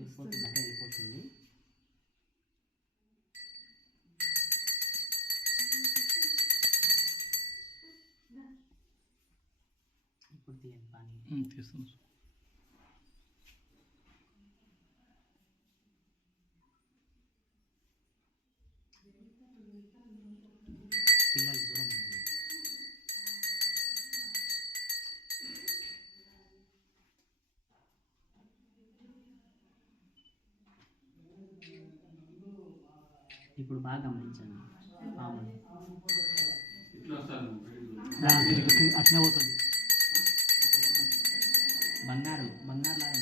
వెళ్ళిపోతుందంటే వెళ్ళిపోతుంది ఇప్పుడు తీయండి పానీ తీసుకుంటాం ఇప్పుడు బాగా గమనించండి అట్లనే పోతుంది. బంగారు బంగారు లాగా